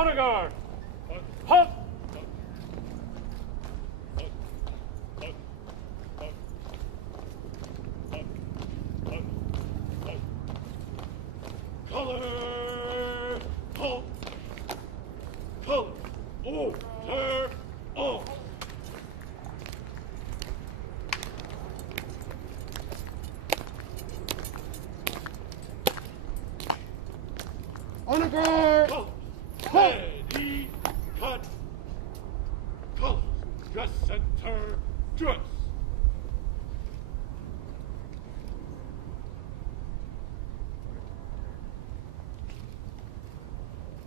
Honor guard! Halt! Color! Halt! Color! Order! All! Honor guard! Ready, cut! Colors, dress center, dress!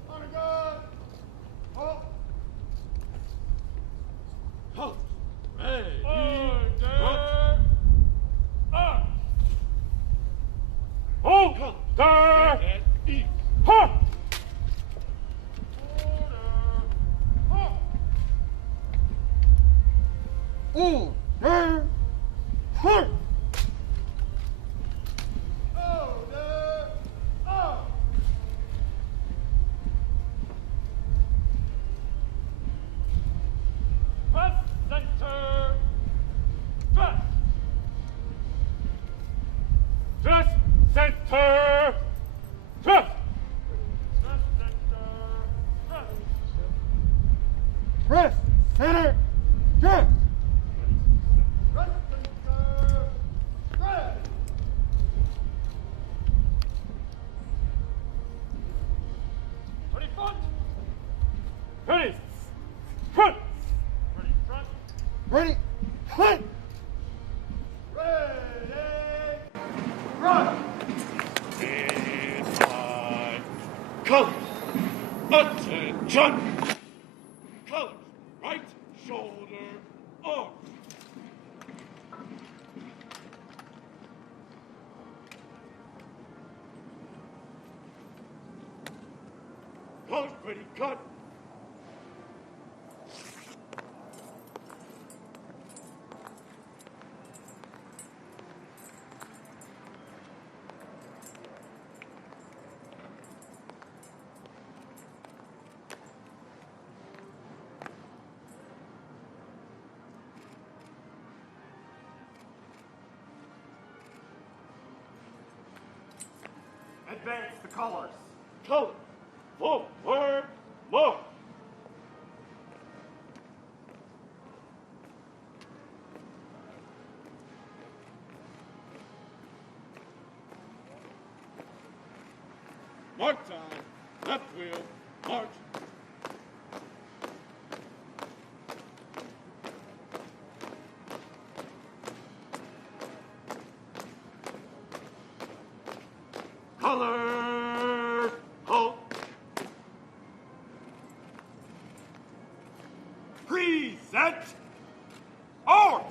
Honor guard! Halt! Colors, ready, Order! cut! Order! Colors, stand at ease! Halt! Order! Halt! Press center! Dress! Dress center! Dress! Dress center! Dress! Press center! Dress! Press center! Dress! Ready front! Ready! Front! Ready front! Ready? Hunt! Ready! Run! In five. Colors, attention! Colors, right shoulder, arm. Colors, ready, cut! Advance the colors. Colors, forward, march! Mark time, left wheel, march! Colors, halt! Present! Arm!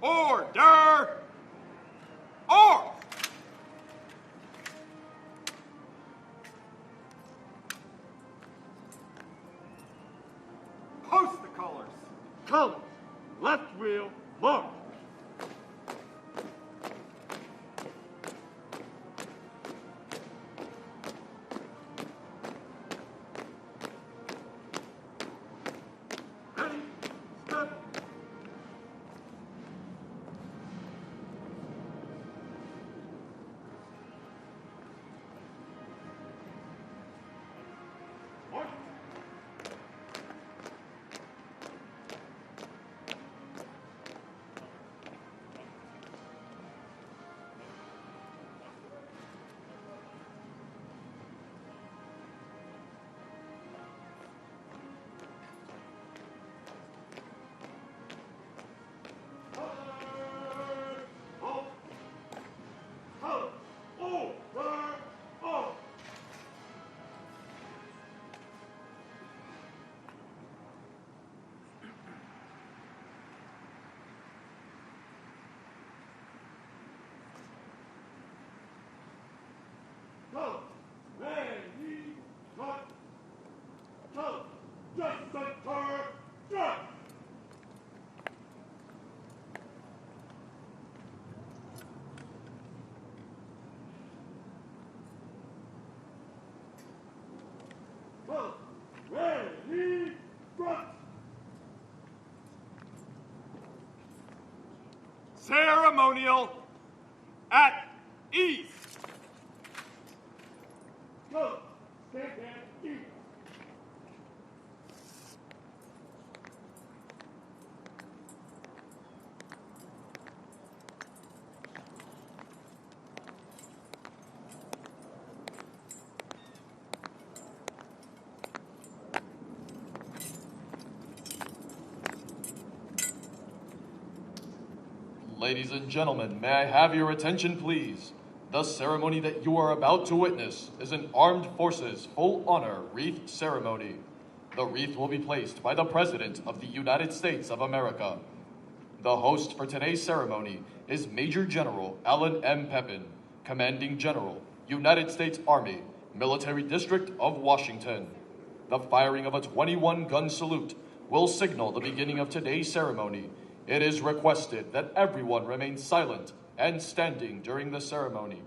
Order! Arm! Post the colors. Colors, left wheel, march! Ready, step! ceremonial at ease. Colors, stand at ease. Ladies and gentlemen, may I have your attention, please? The ceremony that you are about to witness is an Armed Forces Full Honor Wreath Ceremony. The wreath will be placed by the President of the United States of America. The host for today's ceremony is Major General Alan M. Pepin, Commanding General, United States Army, Military District of Washington. The firing of a 21-gun salute will signal the beginning of today's ceremony. It is requested that everyone remain silent and standing during the ceremony.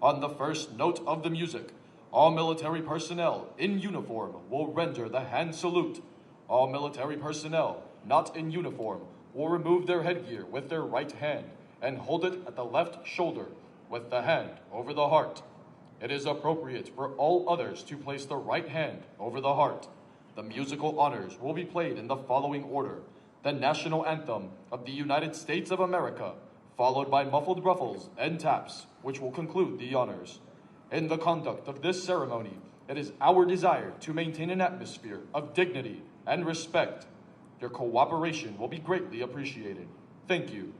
On the first note of the music, all military personnel in uniform will render the hand salute. All military personnel not in uniform will remove their headgear with their right hand and hold it at the left shoulder with the hand over the heart. It is appropriate for all others to place the right hand over the heart. The musical honors will be played in the following order: the national anthem of the United States of America, followed by muffled ruffles and taps, which will conclude the honors. In the conduct of this ceremony, it is our desire to maintain an atmosphere of dignity and respect. Your cooperation will be greatly appreciated. Thank you.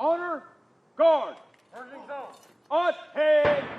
Honor guard. Attention.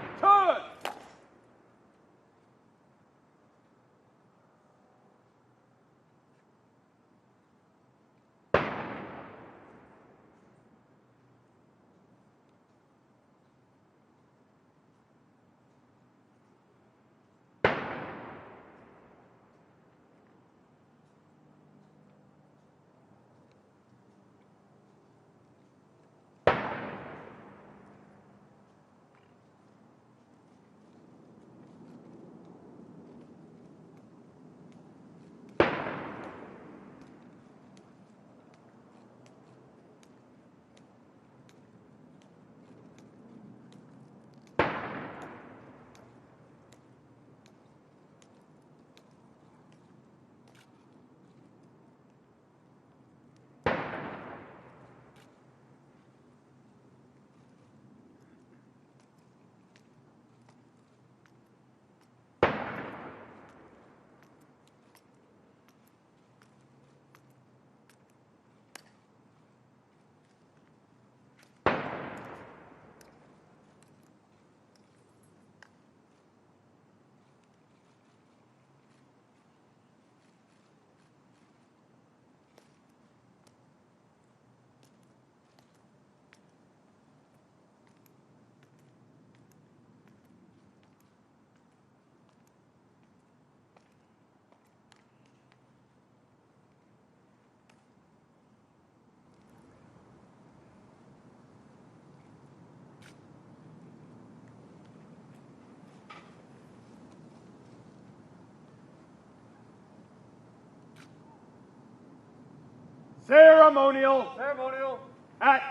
Ceremonial. At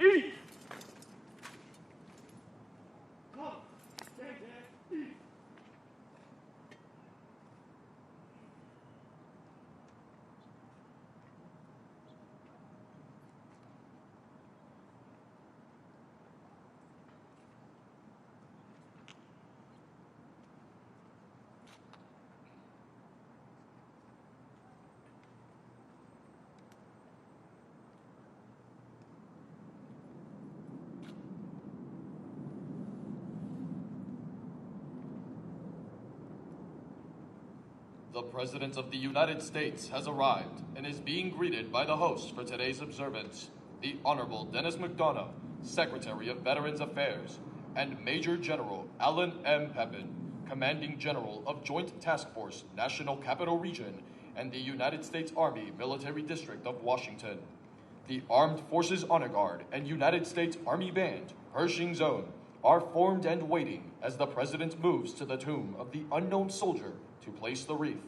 ease. The President of the United States has arrived and is being greeted by the host for today's observance, the Honorable Dennis Mcdonough, Secretary of Veterans Affairs, and Major General Alan M. Pepin, Commanding General of Joint Task Force, National Capital Region, and the United States Army Military District of Washington. The Armed Forces Honor Guard and United States Army Band, Pershing Zone, are formed and waiting as the President moves to the tomb of the unknown soldier to place the wreath.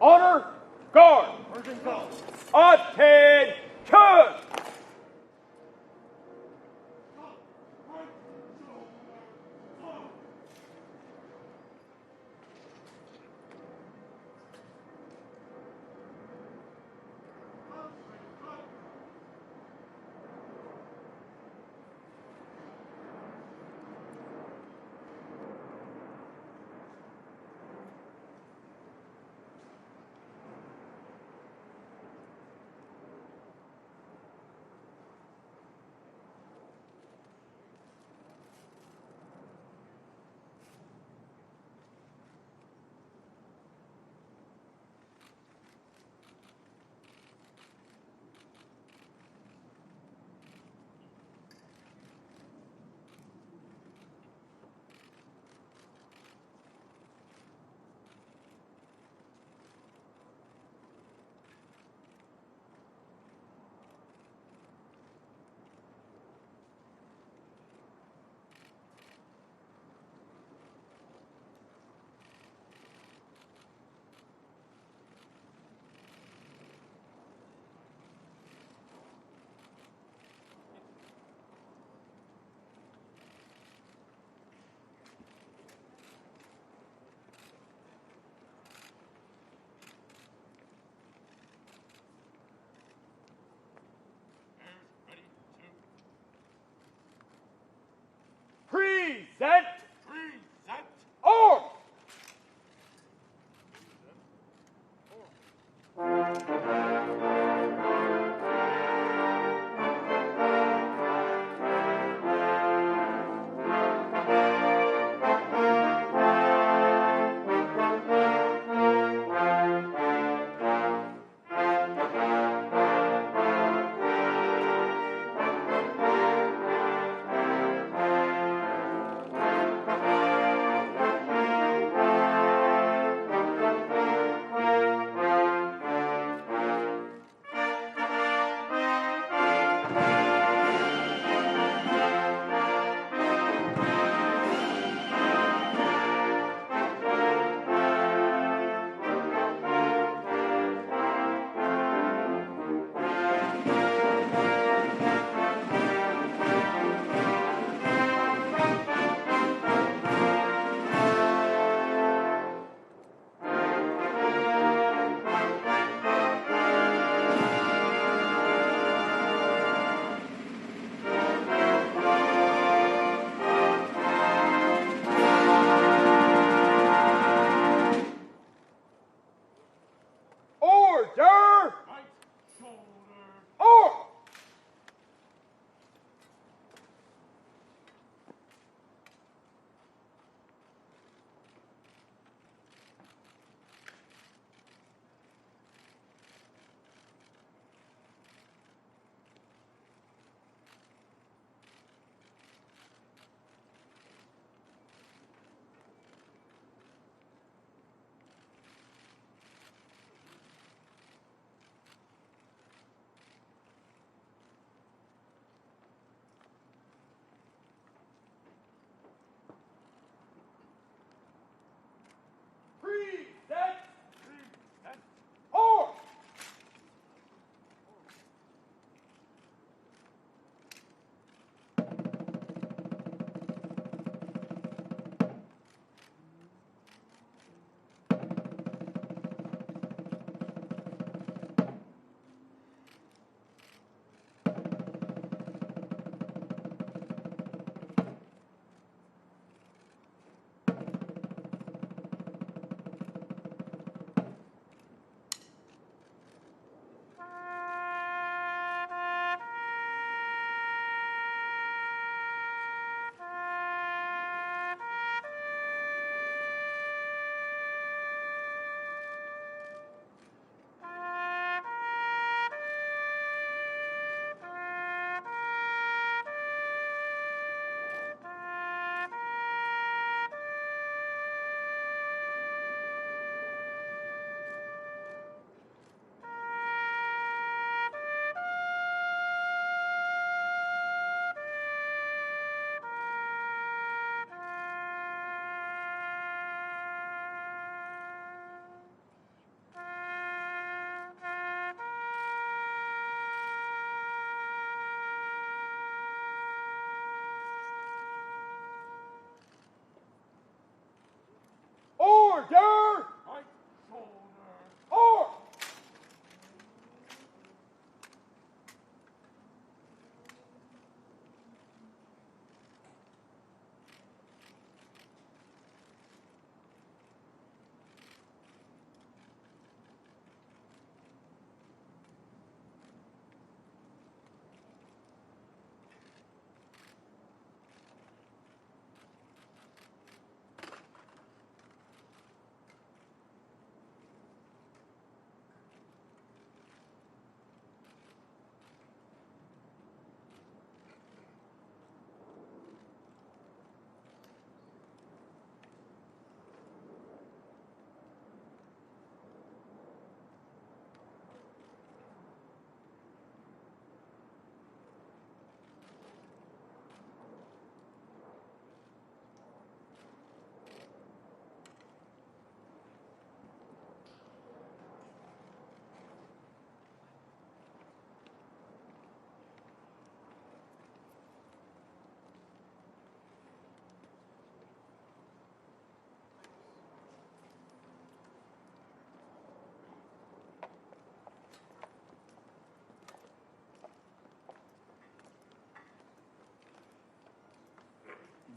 Honor, guard. Attention!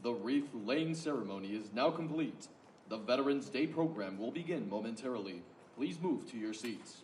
The wreath-laying ceremony is now complete. The Veterans Day program will begin momentarily. Please move to your seats.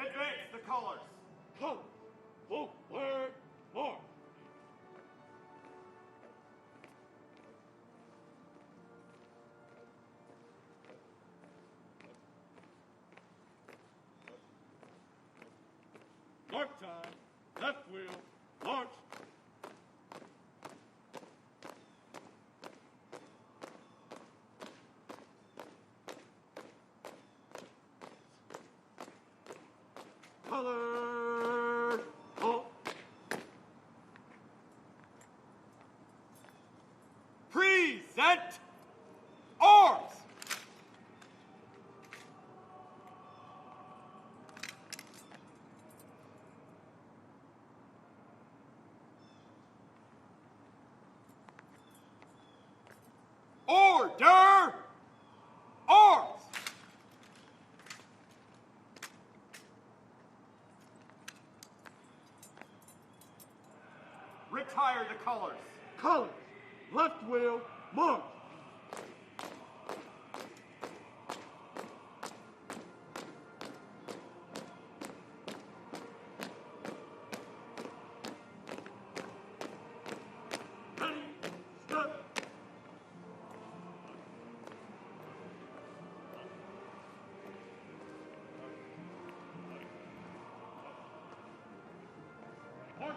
Advance the colors. Come, forward, march. Mark time, left wheel, march. Color, halt. Present arms. Order! Arms! Retire the colors. Colors, left wheel, march. Ready, step. March.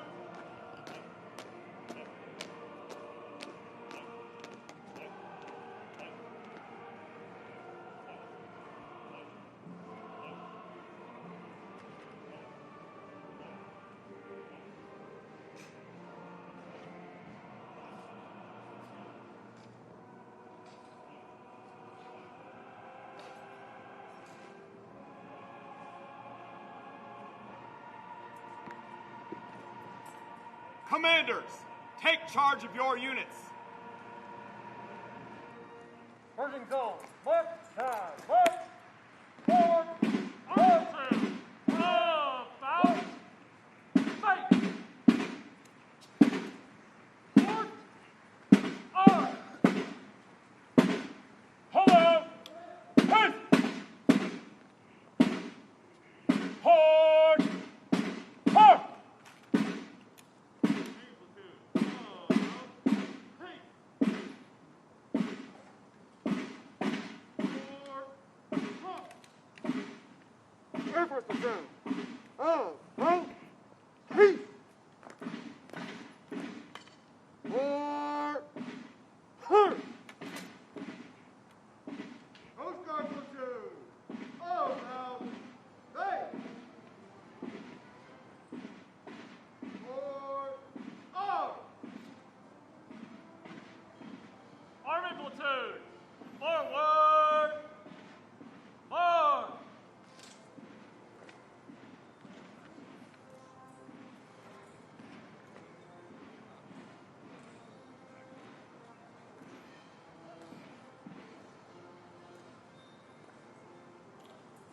Commanders, take charge of your units. Working zone. Mark time. March. Forward. March. About face. Forward. Arm. Hello. Face. Hard. Halt. first platoon. Vote. Keep. For her. Coast Guard platoon. Oh, now. They. For all. Army platoon, forward! March!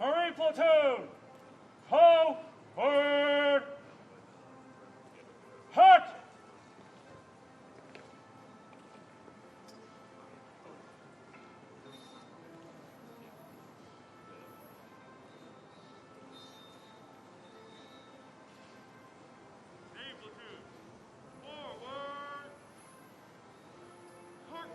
Marine platoon, forward! Hut! Navy platoon, forward! March!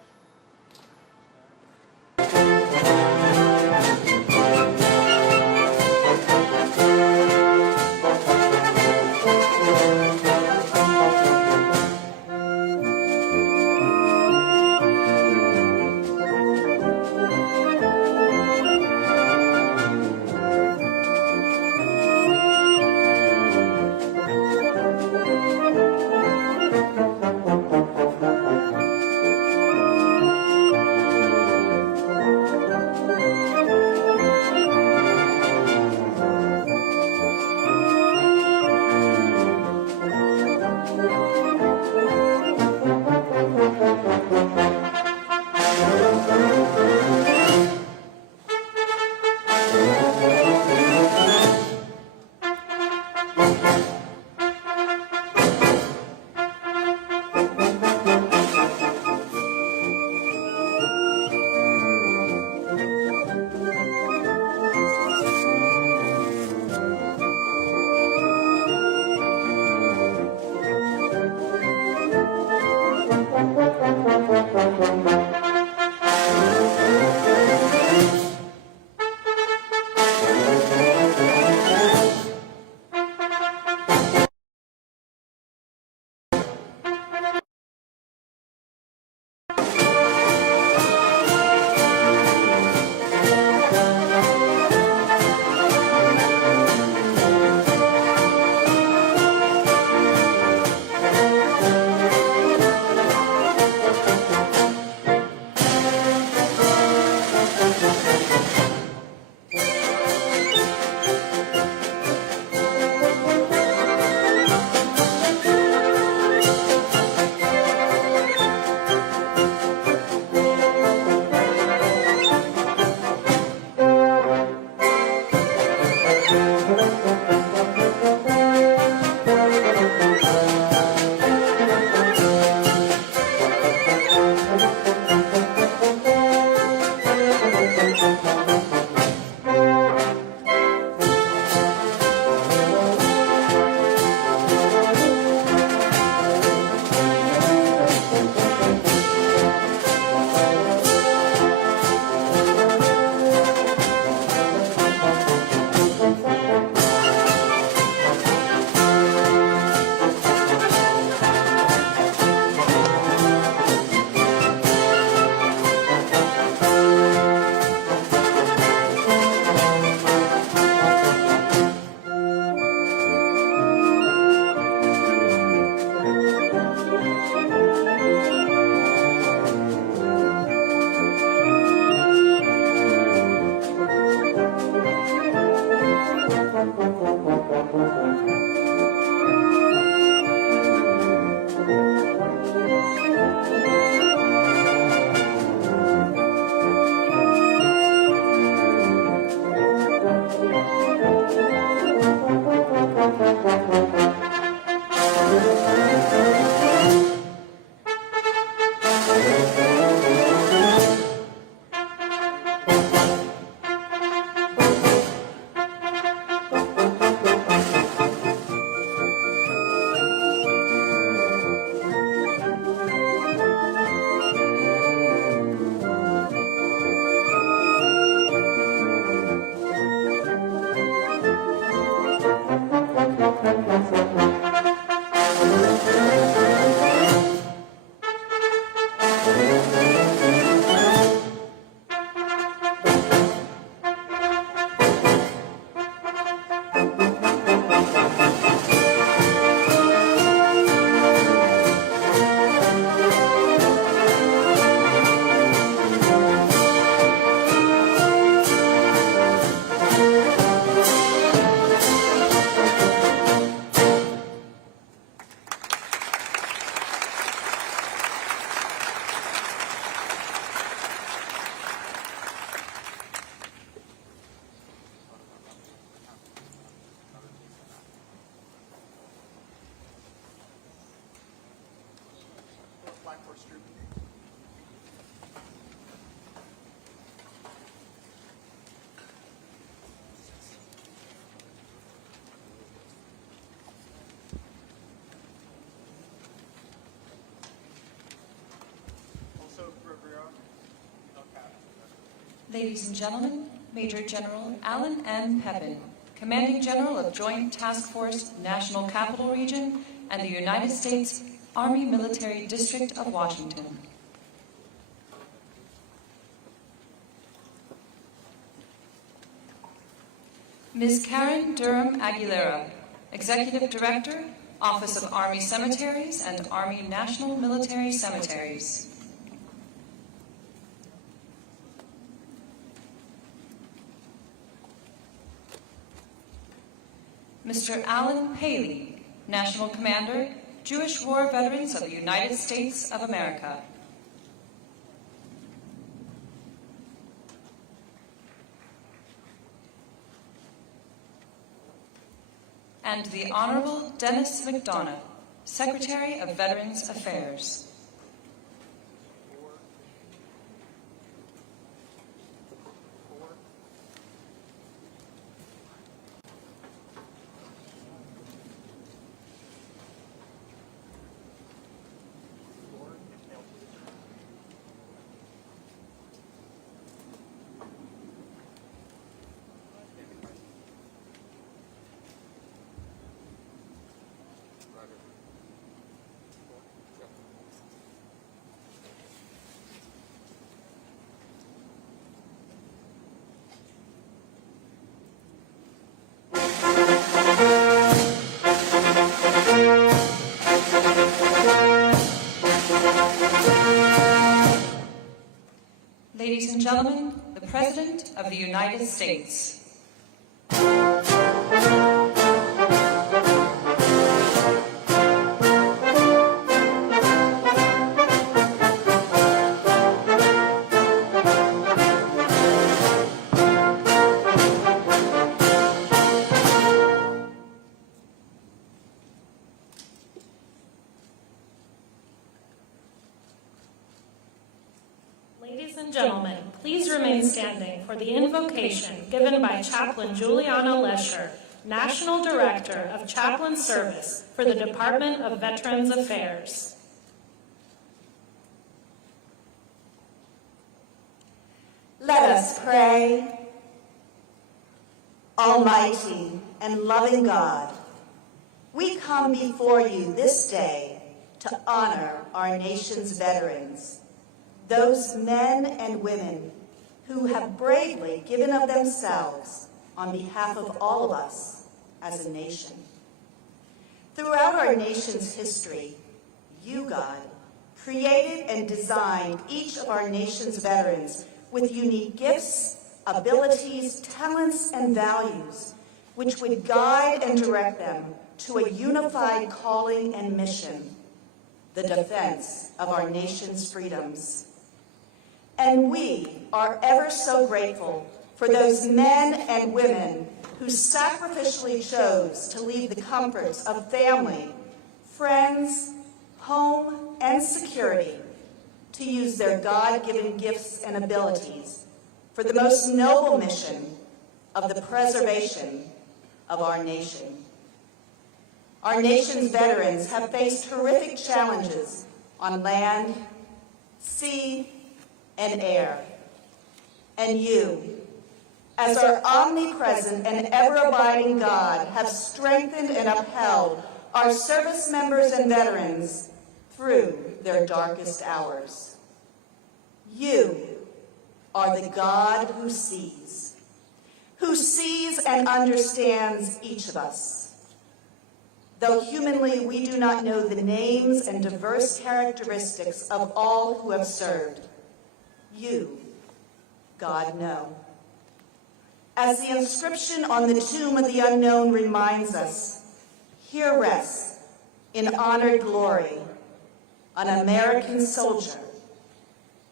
Ladies and gentlemen, Major General Alan M. Pepin, Commanding General of Joint Task Force National Capital Region and the United States Army Military District of Washington. Ms. Karen Durham Aguilera, Executive Director, Office of Army Cemeteries and Army National Military Cemeteries. Mr. Alan Paley, National Commander, Jewish War Veterans of the United States of America. And the Honorable Dennis Mcdonough, Secretary of Veterans Affairs. Ladies and gentlemen, the President of the United States. Ladies and gentlemen, please remain standing for the invocation given by Chaplain Juliana Lesher, National Director of Chaplain Service for the Department of Veterans Affairs. Let us pray. Almighty and loving God, we come before you this day to honor our nation's veterans, those men and women who have bravely given of themselves on behalf of all of us as a nation. Throughout our nation's history, you, God, created and designed each of our nation's veterans with unique gifts, abilities, talents, and values, which would guide and direct them to a unified calling and mission, the defense of our nation's freedoms. And we are ever so grateful for those men and women who sacrificially chose to leave the comforts of family, friends, home, and security to use their God-given gifts and abilities for the most noble mission of the preservation of our nation. Our nation's veterans have faced horrific challenges on land, sea, and air. And you, as our omnipresent and ever-abiding God, have strengthened and upheld our service members and veterans through their darkest hours. You are the God who sees and understands each of us. Though humanly we do not know the names and diverse characteristics of all who have served, you, God, know. As the inscription on the tomb of the unknown reminds us, here rests, in honored glory, an American soldier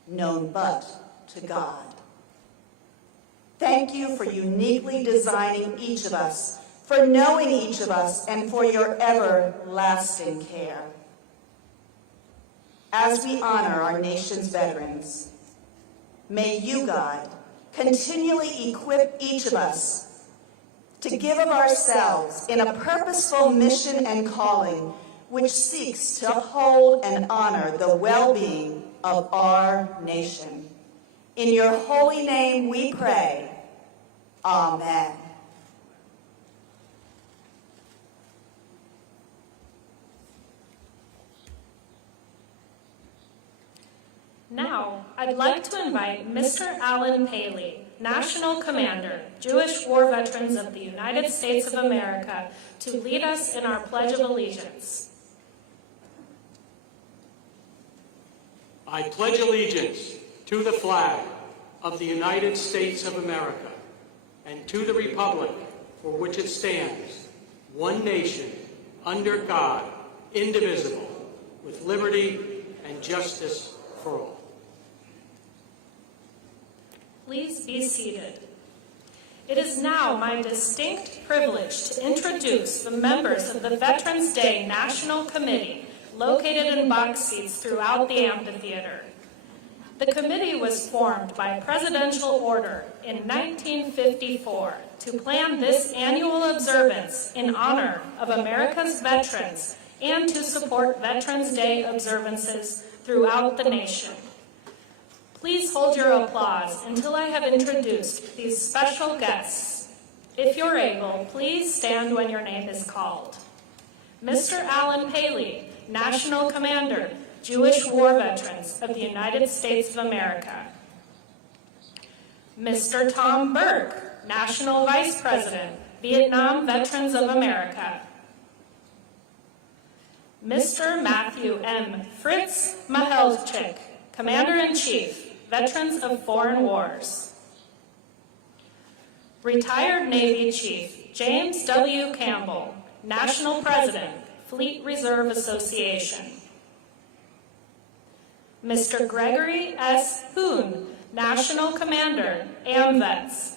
known but to God. Thank you for uniquely designing each of us, for knowing each of us, and for your everlasting care. As we honor our nation's veterans, may you, God, continually equip each of us to give of ourselves in a purposeful mission and calling which seeks to uphold and honor the well-being of our nation. In your holy name we pray. Amen. Now, I'd like to invite Mr. Alan Paley, National Commander, Jewish War Veterans of the United States of America, to lead us in our Pledge of Allegiance. I pledge allegiance to the flag of the United States of America and to the republic for which it stands, one nation, under God, indivisible, with liberty and justice for all. Please be seated. It is now my distinct privilege to introduce the members of the Veterans Day National Committee, located in box seats throughout the amphitheater. The committee was formed by presidential order in 1954 to plan this annual observance in honor of America's veterans and to support Veterans Day observances throughout the nation. Please hold your applause until I have introduced these special guests. If you're able, please stand when your name is called. Mr. Alan Paley, National Commander, Jewish War Veterans of the United States of America. Mr. Tom Burke, National Vice President, Vietnam Veterans of America. Mr. Matthew M. Fritz Mahelchik, Commander-in-Chief, Veterans of Foreign Wars. Retired Navy Chief James W. Campbell, National President, Fleet Reserve Association. Mr. Gregory S. Hoon, National Commander, AMVETS.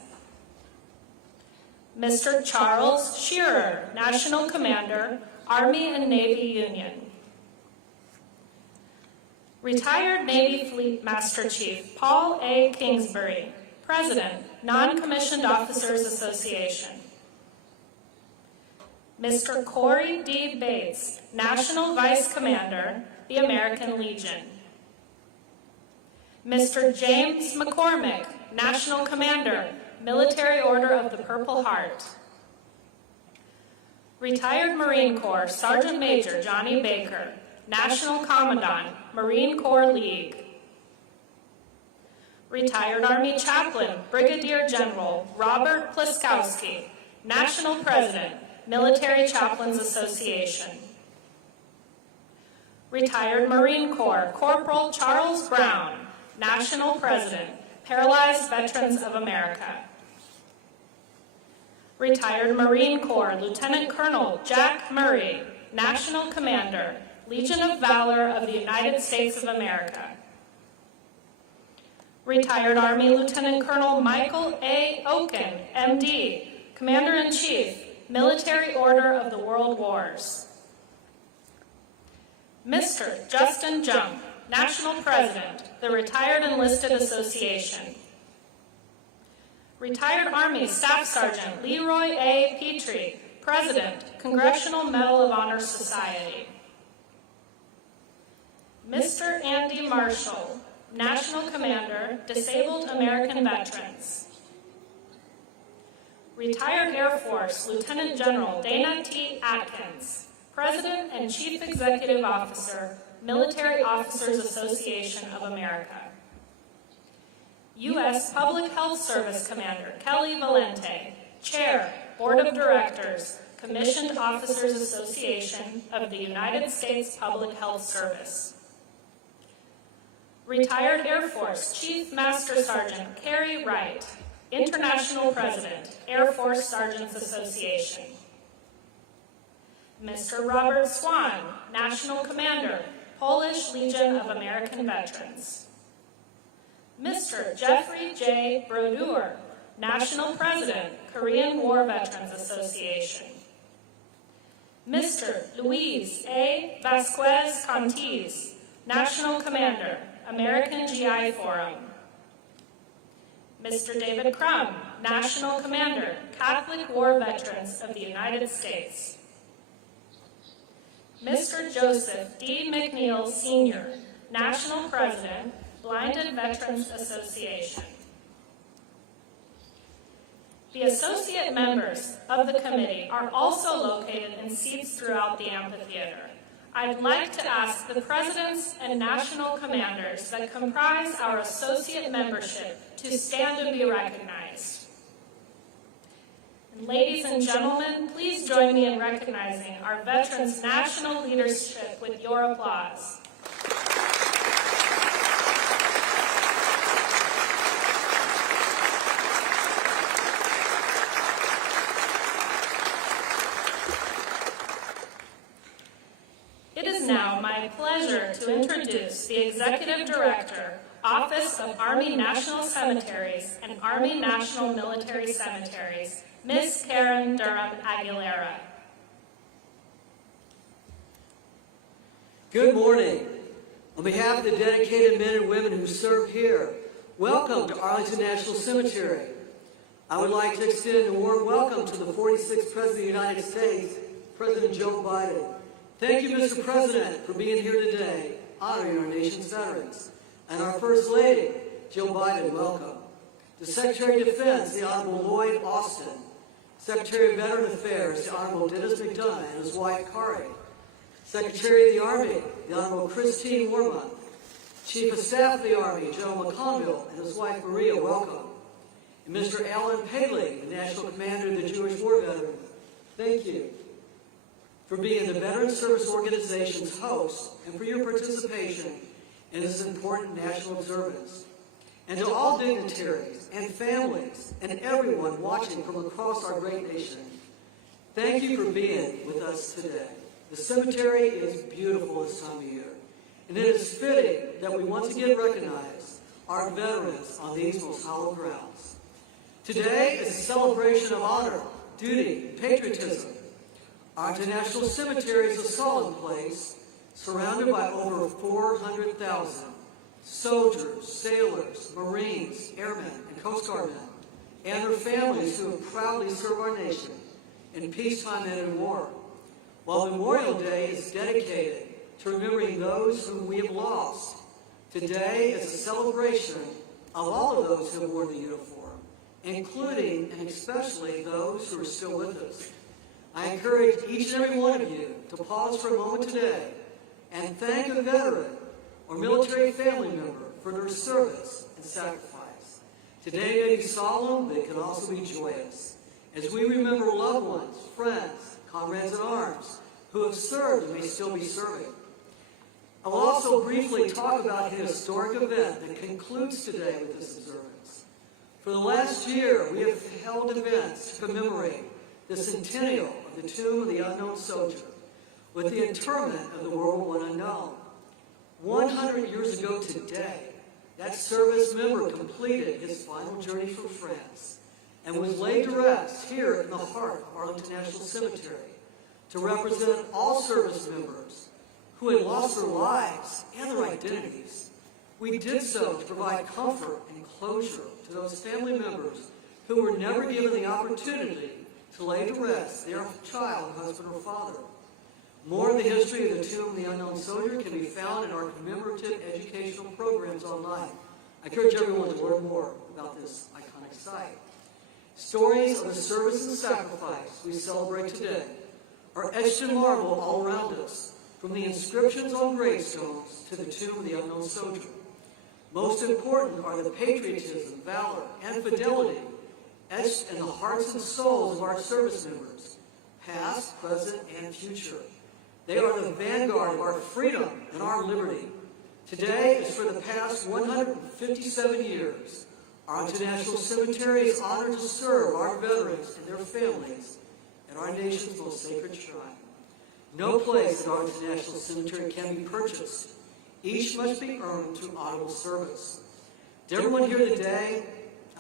Mr. Charles Shearer, National Commander, Army and Navy Union. Retired Navy Fleet Master Chief Paul A. Kingsbury, President, Non-Commissioned Officers Association. Mr. Corey D. Bates, National Vice Commander, the American Legion. Mr. James McCormick, National Commander, Military Order of the Purple Heart. Retired Marine Corps Sergeant Major Johnny Baker, National Commandant, Marine Corps League. Retired Army Chaplain Brigadier General Robert Pliskowski, National President, Military Chaplains Association. Retired Marine Corps Corporal Charles Brown, National President, Paralyzed Veterans of America. Retired Marine Corps Lieutenant Colonel Jack Murray, National Commander, Legion of Valor of the United States of America. Retired Army Lieutenant Colonel Michael A. Oken, MD, Commander-in-Chief, Military Order of the World Wars. Mr. Justin Jump, National President, the Retired Enlisted Association. Retired Army Staff Sergeant Leroy A. Petrie, President, Congressional Medal of Honor Society. Mr. Andy Marshall, National Commander, Disabled American Veterans. Retired Air Force Lieutenant General Dana T. Atkins, President and Chief Executive Officer, Military Officers Association of America. U.S. Public Health Service Commander Kelly Valente, Chair, Board of Directors, Commissioned Officers Association of the United States Public Health Service. Retired Air Force Chief Master Sergeant Carrie Wright, International President, Air Force Sergeants Association. Mr. Robert Swan, National Commander, Polish Legion of American Veterans. Mr. Jeffrey J. Brodeur, National President, Korean War Veterans Association. Mr. Luis A. Vasquez Contiz, National Commander, American GI Forum. Mr. David Crum, National Commander, Catholic War Veterans of the United States. Mr. Joseph D. McNeil, Sr., National President, Blinded Veterans Association. The associate members of the committee are also located in seats throughout the amphitheater. I'd like to ask the presidents and national commanders that comprise our associate membership to stand and be recognized. And ladies and gentlemen, please join me in recognizing our veterans' national leadership with your applause. It is now my pleasure to introduce the Executive Director, Office of Army National Cemeteries and Army National Military Cemeteries, Ms. Karen Durham Aguilera. Good morning. On behalf of the dedicated men and women who serve here, welcome to Arlington National Cemetery. I would like to extend a warm welcome to the 46th President of the United States, President Joe Biden. Thank you, Mr. President, for being here today, honoring our nation's veterans. And our First Lady, Jill Biden, welcome. The Secretary of Defense, the Honorable Lloyd Austin. Secretary of Veteran Affairs, the Honorable Dennis Mcdonough and his wife, Kari. Secretary of the Army, the Honorable Christine Wormuth. Chief of Staff of the Army, General McConville and his wife, Maria, welcome. And Mr. Alan Paley, the National Commander of the Jewish War Veterans, thank you for being the Veteran Service Organization's host and for your participation in this important national observance. And to all dignitaries and families and everyone watching from across our great nation, thank you for being with us today. The cemetery is beautiful this time of year, and it is fitting that we once again recognize our veterans on these most hallowed grounds. Today is a celebration of honor, duty, and patriotism. Arlington National Cemetery is a solemn place surrounded by over 400,000 soldiers, sailors, Marines, airmen, and Coast Guard men, and their families who have proudly served our nation in peacetime and in war. While Memorial Day is dedicated to remembering those whom we have lost, today is a celebration of all of those who have worn the uniform, including and especially those who are still with us. I encourage each and every one of you to pause for a moment today and thank a veteran or military family member for their service and sacrifice. Today may be solemn, but it can also be joyous, as we remember loved ones, friends, comrades in arms, who have served and may still be serving. I'll also briefly talk about an historic event that concludes today with this observance. For the last year, we have held events to commemorate the centennial of the Tomb of the Unknown Soldier, with the interment of the World War I Unknown. 100 years ago today, that service member completed his final journey from France and was laid to rest here in the heart of Arlington National Cemetery to represent all service members who had lost their lives and their identities. We did so to provide comfort and closure to those family members who were never given the opportunity to lay to rest their child, husband, or father. More of the history of the Tomb of the Unknown Soldier can be found in our commemorative educational programs online. I encourage everyone to learn more about this iconic site. Stories of the service and sacrifice we celebrate today are etched in marble all around us, from the inscriptions on gravestones to the Tomb of the Unknown Soldier. Most important are the patriotism, valor, and fidelity etched in the hearts and souls of our service members, past, present, and future. They are the vanguard of our freedom and our liberty. Today, as for the past 157 years, Arlington National Cemetery is honored to serve our veterans and their families at our nation's most sacred shrine. No place at Arlington National Cemetery can be purchased. Each must be earned through honorable service. To everyone here today,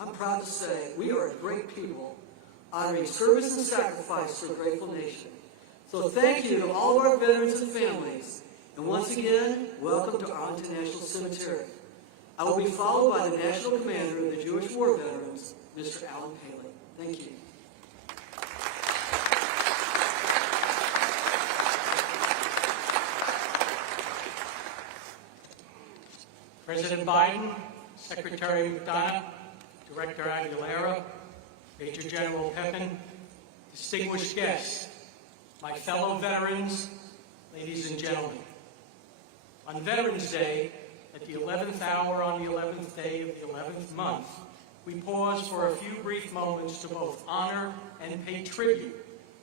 I'm proud to say we are a great people, honoring service and sacrifice to a grateful nation. So thank you to all of our veterans and families, and once again, welcome to Arlington National Cemetery. I will be followed by the National Commander of the Jewish War Veterans, Mr. Alan Paley. Thank you. President President Biden, Secretary Mcdonough, Director Aguilera, Major General Pepin, distinguished guests, my fellow veterans, ladies and gentlemen. On Veterans Day, at the 11th hour on the 11th day of the 11th month, we pause for a few brief moments to both honor and pay tribute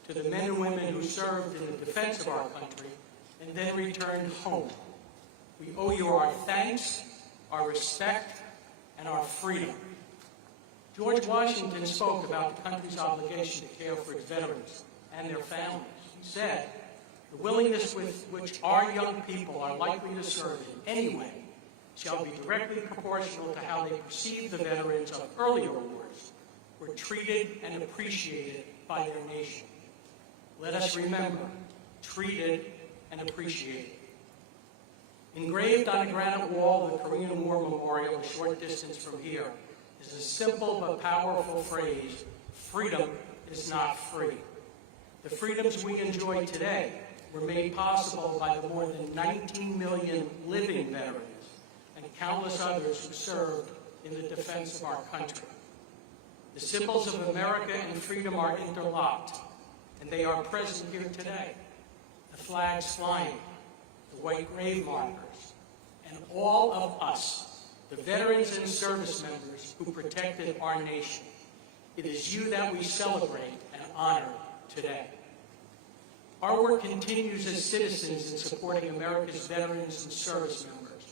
to the men and women who served in the defense of our country and then returned home. We owe you our thanks, our respect, and our freedom. George Washington spoke about the country's obligation to care for its veterans and their families. He said, "The willingness with which our young people are likely to serve in any way shall be directly proportional to how they perceive the veterans of earlier wars were treated and appreciated by their nation." Let us remember, treated and appreciated. Engraved on a granite wall of the Korean War Memorial a short distance from here is a simple but powerful phrase: freedom is not free. The freedoms we enjoy today were made possible by the more than 19 million living veterans and countless others who served in the defense of our country. The symbols of America and freedom are interlocked, and they are present here today. The flags flying, the white grave markers, and all of us, the veterans and service members who protected our nation. It is you that we celebrate and honor today. Our work continues as citizens in supporting America's veterans and service members.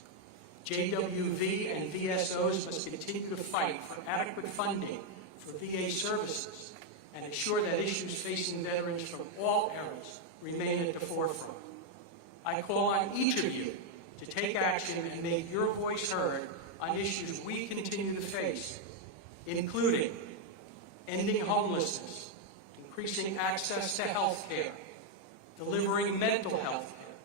JWV and VSOs must continue to fight for adequate funding for VA services and ensure that issues facing veterans from all eras remain at the forefront. I call on each of you to take action and make your voice heard on issues we continue to face, including ending homelessness, increasing access to health care, delivering mental health care,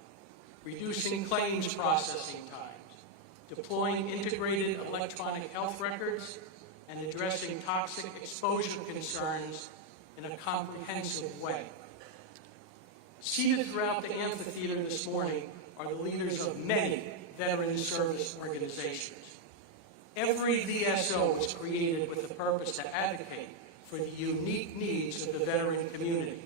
reducing claims processing times, deploying integrated electronic health records, and addressing toxic exposure concerns in a comprehensive way. Seated throughout the amphitheater this morning are the leaders of many veteran service organizations. Every VSO was created with the purpose to advocate for the unique needs of the veteran community.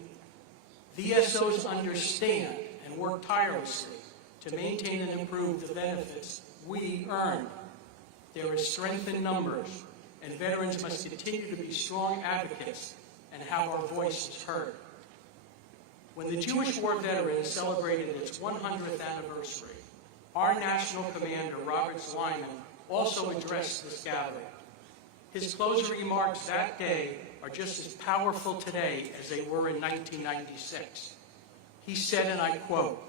VSOs understand and work tirelessly to maintain and improve the benefits we earn. There is strength in numbers, and veterans must continue to be strong advocates and have our voices heard. When the Jewish War veterans celebrated its 100th anniversary, our national commander, Robert Slyman, also addressed this gathering. His closing remarks that day are just as powerful today as they were in 1996. He said, and I quote,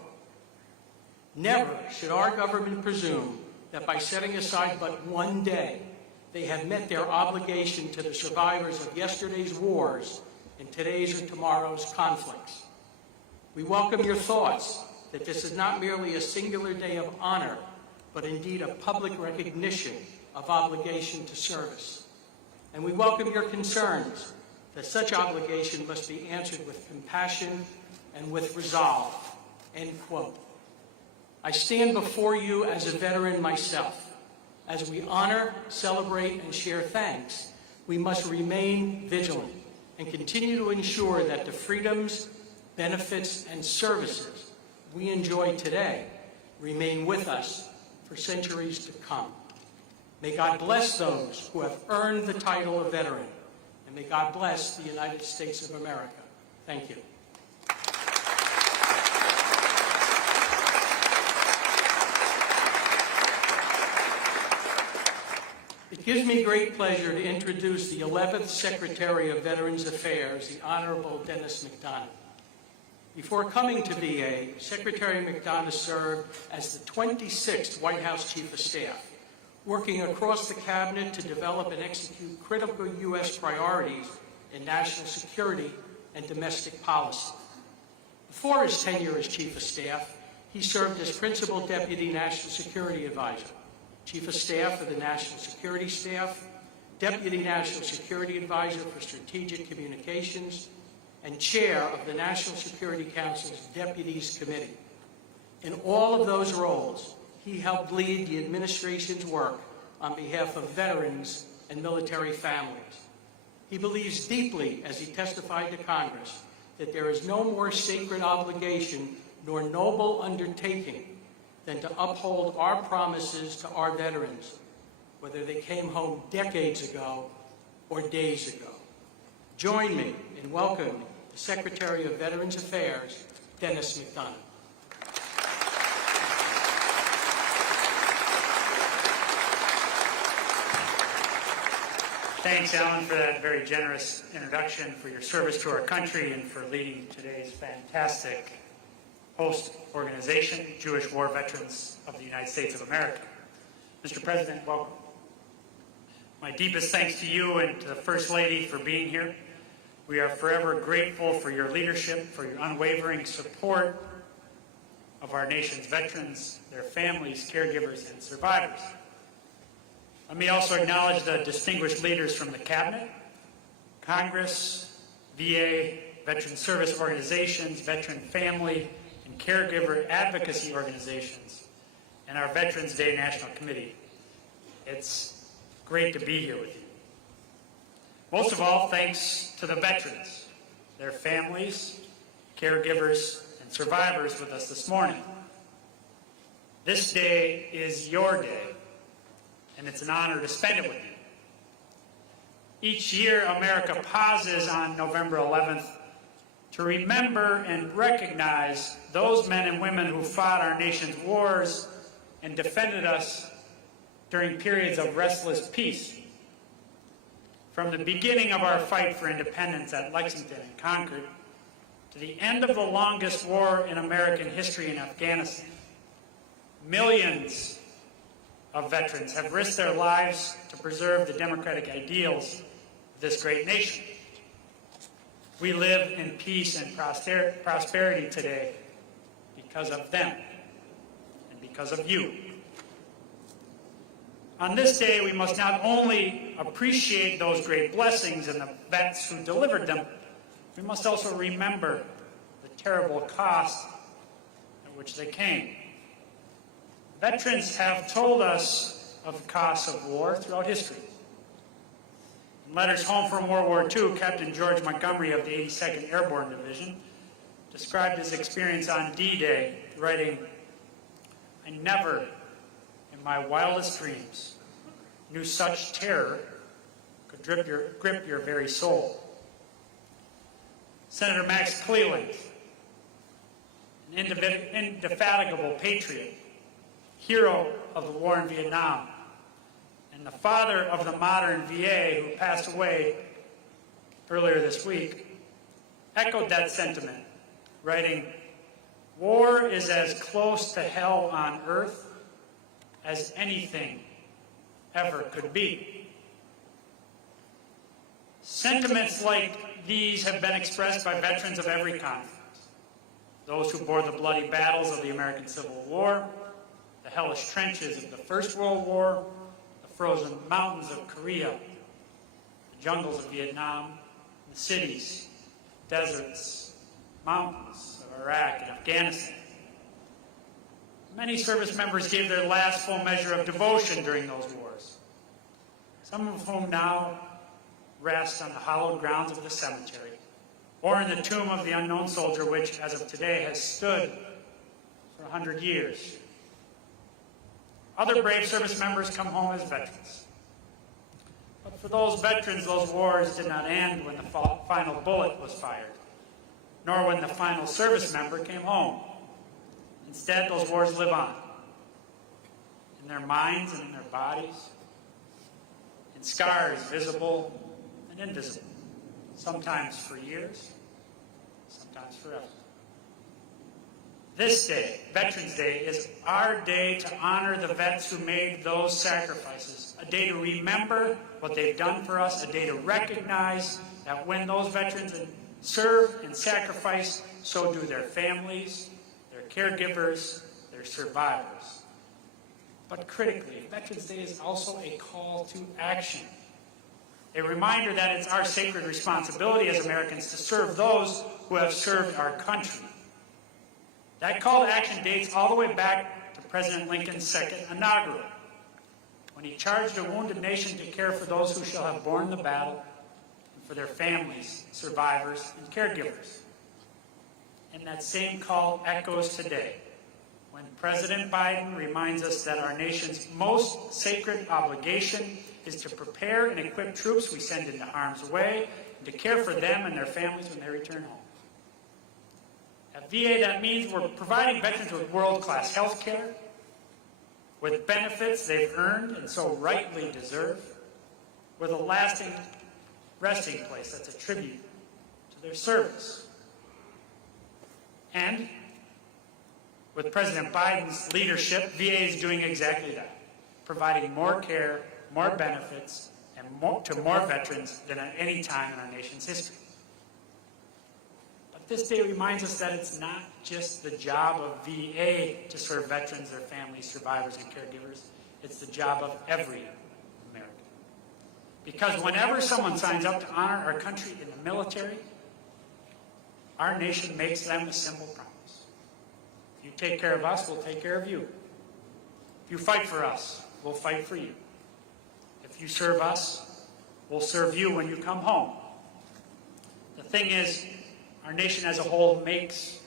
"Never should our government presume that by setting aside but one day, they have met their obligation to the survivors of yesterday's wars and today's or tomorrow's conflicts. We welcome your thoughts that this is not merely a singular day of honor, but indeed a public recognition of obligation to service. And we welcome your concerns that such obligation must be answered with compassion and with resolve." End quote. I stand before you as a veteran myself. As we honor, celebrate, and share thanks, we must remain vigilant and continue to ensure that the freedoms, benefits, and services we enjoy today remain with us for centuries to come. May God bless those who have earned the title of veteran, and may God bless the United States of America. Thank you. It gives me great pleasure to introduce the 11th Secretary of Veterans Affairs, the Honorable Dennis Mcdonald. Before coming to VA, Secretary Mcdonald served as the 26th White House Chief of Staff, working across the cabinet to develop and execute critical U.S. priorities in national security and domestic policy. Before his tenure as Chief of Staff, he served as Principal Deputy National Security Advisor, Chief of Staff of the National Security Staff, Deputy National Security Advisor for Strategic Communications, and Chair of the National Security Council's Deputies Committee. In all of those roles, he helped lead the administration's work on behalf of veterans and military families. He believes deeply, as he testified to Congress, that there is no more sacred obligation nor noble undertaking than to uphold our promises to our veterans, whether they came home decades ago or days ago. Join me in welcoming the Secretary of Veterans Affairs, Dennis Mcdonald. Thanks, Alan, for that very generous introduction, for your service to our country, and for leading today's fantastic host organization, Jewish War Veterans of the United States of America. Mr. President, welcome. My deepest thanks to you and to the First Lady for being here. We are forever grateful for your leadership, for your unwavering support of our nation's veterans, their families, caregivers, and survivors. Let me also acknowledge the distinguished leaders from the Cabinet, Congress, VA, veteran service organizations, veteran family and caregiver advocacy organizations, and our Veterans Day National Committee. It's great to be here with you. Most of all, thanks to the veterans, their families, caregivers, and survivors with us this morning. This day is your day, and it's an honor to spend it with you. Each year, America pauses on November 11th to remember and recognize those men and women who fought our nation's wars and defended us during periods of restless peace. From the beginning of our fight for independence at Lexington and Concord to the end of the longest war in American history in Afghanistan, millions of veterans have risked their lives to preserve the democratic ideals of this great nation. We live in peace and prosperity today because of them and because of you. On this day, we must not only appreciate those great blessings and the vets who delivered them, we must also remember the terrible cost at which they came. Veterans have told us of the costs of war throughout history. In letters home from World War II, Captain George Montgomery of the 82nd Airborne Division described his experience on D-Day, writing, "I never, in my wildest dreams, knew such terror could grip your very soul." Senator Max Cleland, an indefatigable patriot, hero of the war in Vietnam, and the father of the modern VA who passed away earlier this week, echoed that sentiment, writing, "War is as close to hell on earth as anything ever could be." Sentiments like these have been expressed by veterans of every conflict. Those who bore the bloody battles of the American Civil War, the hellish trenches of the First World War, the frozen mountains of Korea, the jungles of Vietnam, the cities, deserts, mountains of Iraq and Afghanistan. Many service members gave their last full measure of devotion during those wars, some of whom now rest on the hallowed grounds of the cemetery, or in the tomb of the unknown soldier, which, as of today, has stood for 100 years. Other brave service members come home as veterans. But for those veterans, those wars did not end when the final bullet was fired, nor when the final service member came home. Instead, those wars live on, in their minds and in their bodies, in scars visible and invisible, sometimes for years, sometimes forever. This day, Veterans Day, is our day to honor the vets who made those sacrifices, a day to remember what they've done for us, a day to recognize that when those veterans serve and sacrifice, so do their families, their caregivers, their survivors. But critically, Veterans Day is also a call to action, a reminder that it's our sacred responsibility as Americans to serve those who have served our country. That call to action dates all the way back to President Lincoln's second inaugural, when he charged a wounded nation to care for those who shall have borne the battle and for their families, survivors, and caregivers. And that same call echoes today when President Biden reminds us that our nation's most sacred obligation is to prepare and equip troops we send into harm's way and to care for them and their families when they return home. At VA, that means we're providing veterans with world-class health care, with benefits they've earned and so rightly deserve, with a lasting resting place that's a tribute to their service. And with President Biden's leadership, VA is doing exactly that, providing more care, more benefits, and to more veterans than at any time in our nation's history. But this day reminds us that it's not just the job of VA to serve veterans, their families, survivors, and caregivers. It's the job of every American. Because whenever someone signs up to honor our country in the military, our nation makes them a simple promise. If you take care of us, we'll take care of you. If you fight for us, we'll fight for you. If you serve us, we'll serve you when you come home. The thing is, our nation as a whole makes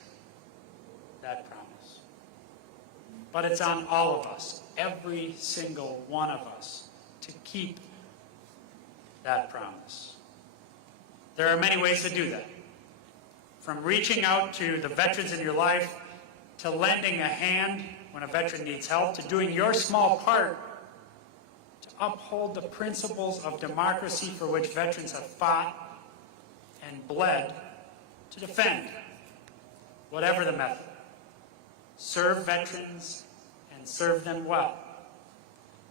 that promise. But it's on all of us, every single one of us, to keep that promise. There are many ways to do that. From reaching out to the veterans in your life, to lending a hand when a veteran needs help, to doing your small part to uphold the principles of democracy for which veterans have fought and bled to defend, whatever the method. Serve veterans and serve them well.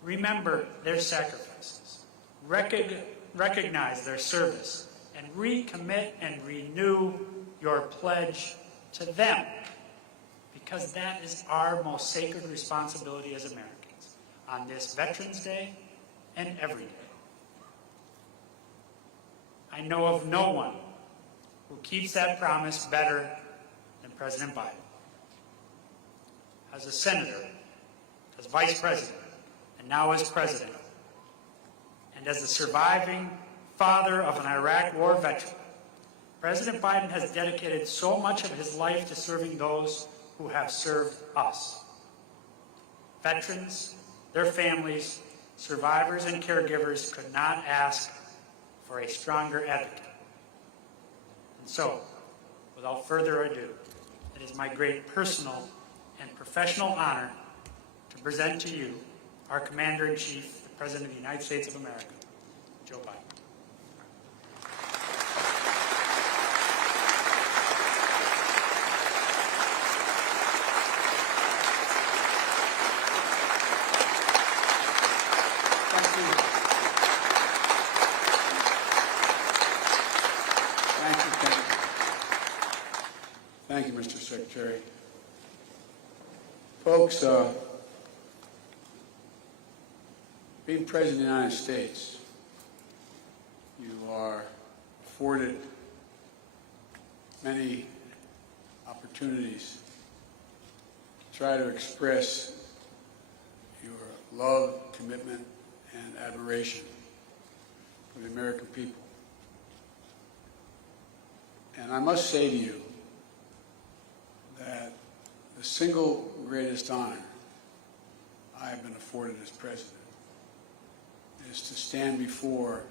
Remember their sacrifices. Recognize their service and recommit and renew your pledge to them, because that is our most sacred responsibility as Americans on this Veterans Day and every day. I know of no one who keeps that promise better than President Biden. As a senator, as vice president, and now as president, and as the surviving father of an Iraq war veteran, President Biden has dedicated so much of his life to serving those who have served us. Veterans, their families, survivors, and caregivers could not ask for a stronger advocate. And so, without further ado, it is my great personal and professional honor to present to you our Commander-in-Chief, the President of the United States of America, Joe Biden. Thank you, Mr. Secretary. Folks, being President of the United States, you are afforded many opportunities to try to express your love, commitment, and admiration for the American people. And I must say to you that the single greatest honor I have been afforded as president is to stand before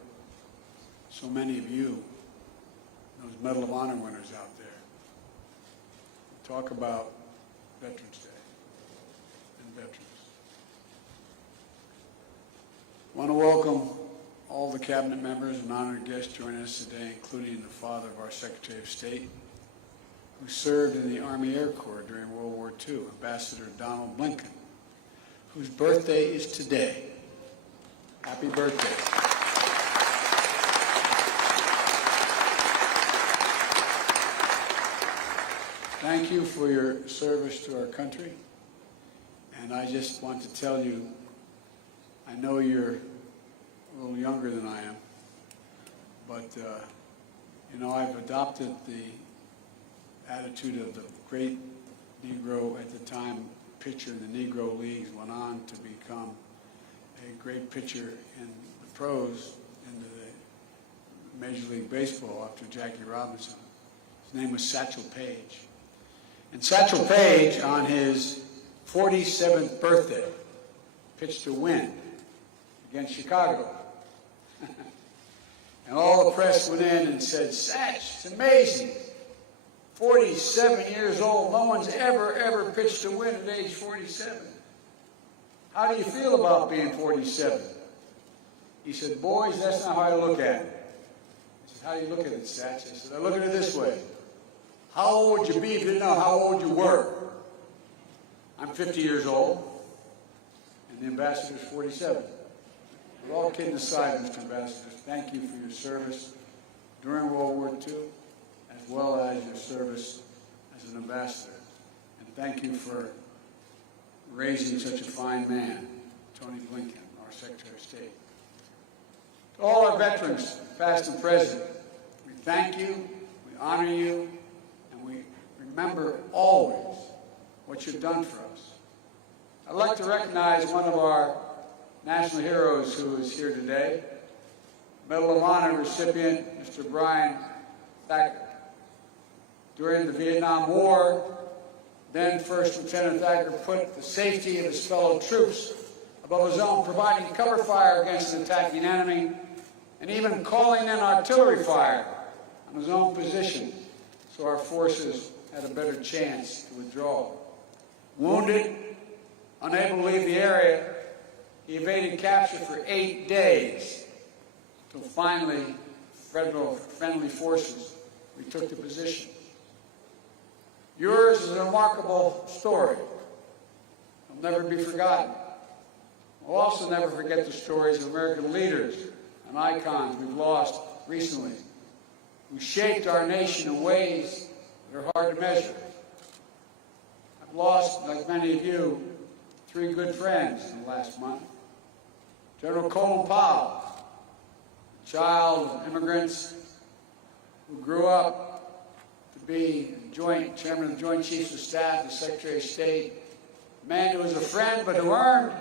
so many of you, those Medal of Honor winners out there, talk about Veterans Day and veterans. I want to welcome all the cabinet members and honored guests joining us today, including the father of our Secretary of State, who served in the Army Air Corps during World War II, Ambassador Donald Blinken, whose birthday is today. Happy birthday. Thank you for your service to our country. And I just want to tell you, I know you're a little younger than I am, but you know, I've adopted the attitude of the great Negro at the time, pitcher in the Negro Leagues, went on to become a great pitcher in the pros, into the Major League Baseball after Jackie Robinson. His name was Satchel Paige. And Satchel Paige, on his 47th birthday, pitched a win against Chicago. And all the press went in and said, "Satch, it's amazing. 47 years old, no one's ever pitched a win at age 47. How do you feel about being 47? He said, "Boys, that's not how I look at it." I said, "How do you look at it, Satch?" I said, "I look at it this way. How old would you be if you didn't know how old you were? I'm 50 years old, and the ambassador's 47. But all kidding aside, Mr. Ambassador, thank you for your service during World War II, as well as your service as an ambassador. And thank you for raising such a fine man, Tony Blinken, our Secretary of State. To all our veterans, past and present, we thank you, we honor you, and we remember always what you've done for us. I'd like to recognize one of our national heroes who is here today, Medal of Honor recipient, Mr. Brian Thacker. During the Vietnam War, then First Lieutenant Thacker put the safety of his fellow troops above his own, providing cover fire against an attacking enemy, and even calling in artillery fire on his own position so our forces had a better chance to withdraw. Wounded, unable to leave the area, he evaded capture for 8 days, until finally federal friendly forces retook the position. Yours is a remarkable story. It'll never be forgotten. We'll also never forget the stories of American leaders and icons we've lost recently, who shaped our nation in ways that are hard to measure. I've lost, like many of you, 3 good friends in the last month. General Colin Powell, a child of immigrants who grew up to be Chairman of the Joint Chiefs of Staff, the Secretary of State, a man who was a friend but who earned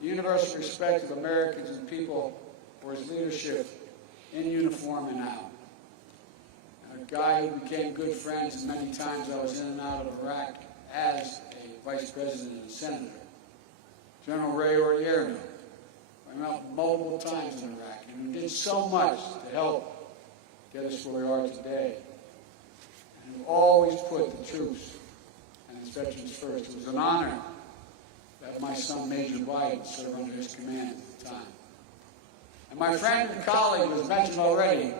the universal respect of Americans and people for his leadership in uniform and out. A guy who became good friends, and many times I was in and out of Iraq as a vice president and senator. General Ray Ordierno. I met multiple times in Iraq, and who did so much to help get us where we are today. And who always put the troops and his veterans first. It was an honor to have my son, Major Biden, serve under his command at the time. And my friend and colleague was mentioned already,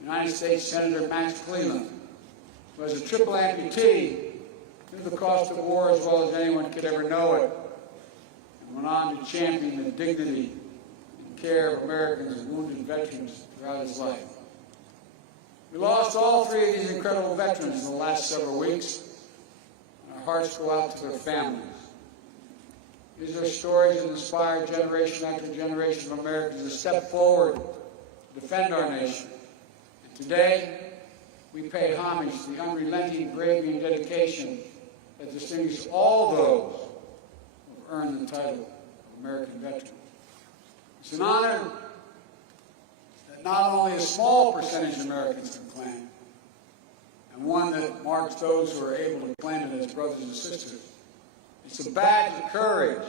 United States Senator Max Cleland, who was a triple amputee, knew the cost of war as well as anyone could ever know it, and went on to champion the dignity and care of Americans and wounded veterans throughout his life. We lost all 3 of these incredible veterans in the last several weeks, and our hearts go out to their families. These are stories that inspire generation after generation of Americans to step forward to defend our nation. And today, we pay homage to the unrelenting bravery and dedication that distinguish all those who have earned the title of American veteran. It's an honor that not only a small percentage of Americans can claim, and one that marks those who are able to claim it as brothers and sisters. It's a badge of courage